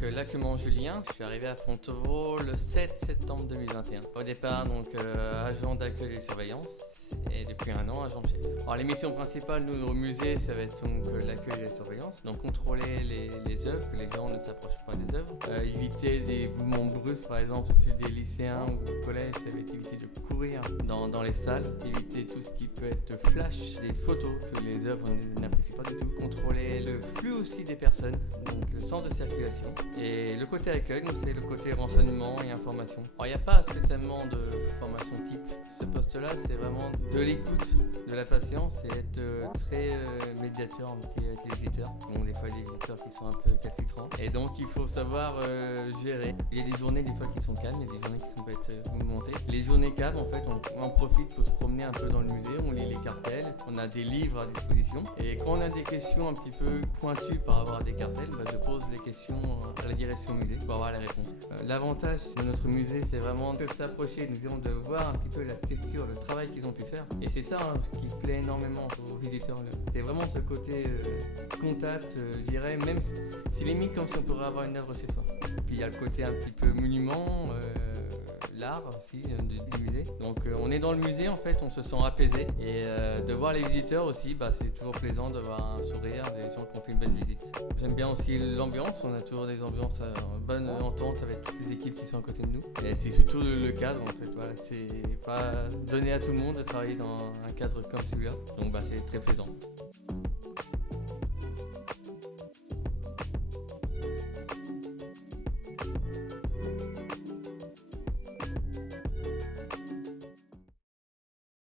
donc Lacquement Julien. Je suis arrivé à Fontevraud le 7 septembre 2021. Au départ, donc agent d'accueil et surveillance. Et depuis un an, agent chef. Alors les missions principales, nous, au musée, ça va être donc l'accueil et la surveillance. Donc contrôler les œuvres, que les gens ne s'approchent pas des œuvres. Éviter des mouvements brusques, par exemple, sur des lycéens ou au collège, ça va être éviter de courir dans les salles. Éviter tout ce qui peut être flash, des photos que les œuvres n'apprécient pas du tout. Contrôler le flux aussi des personnes, donc le sens de circulation. Et le côté accueil, donc c'est le côté renseignement et information. Alors il n'y a pas spécialement de formation type. Ce poste-là, c'est vraiment de l'écoute, de la patience et être très médiateur avec les visiteurs. Bon, des fois, il y a des visiteurs qui sont un peu calcitrants. Et donc, il faut savoir gérer. Il y a des journées, des fois, qui sont calmes, il y a des journées qui sont peut-être mouvementées. Les journées calmes, en fait, on en profite pour se promener un peu dans le musée. On lit les cartels, on a des livres à disposition. Et quand on a des questions un petit peu pointues par rapport à des cartels, je pose les questions à la direction musée pour avoir les réponses. L'avantage de notre musée, c'est vraiment de s'approcher, de voir un petit peu la texture, le travail qu'ils ont pu faire. Et c'est ça qui plaît énormément aux visiteurs. C'est vraiment ce côté contact, je dirais, même s'il est mis comme si on pourrait avoir une œuvre chez soi. Puis il y a le côté un petit peu monument, l'art aussi du musée. Donc on est dans le musée, en fait, on se sent apaisé. Et de voir les visiteurs aussi, c'est toujours plaisant de voir un sourire des gens qui ont fait une bonne visite. J'aime bien aussi l'ambiance, on a toujours des ambiances en bonne entente avec toutes les équipes qui sont à côté de nous. Et c'est surtout le cadre, en fait. Voilà, c'est pas donné à tout le monde de travailler dans un cadre comme celui-là. Donc c'est très plaisant.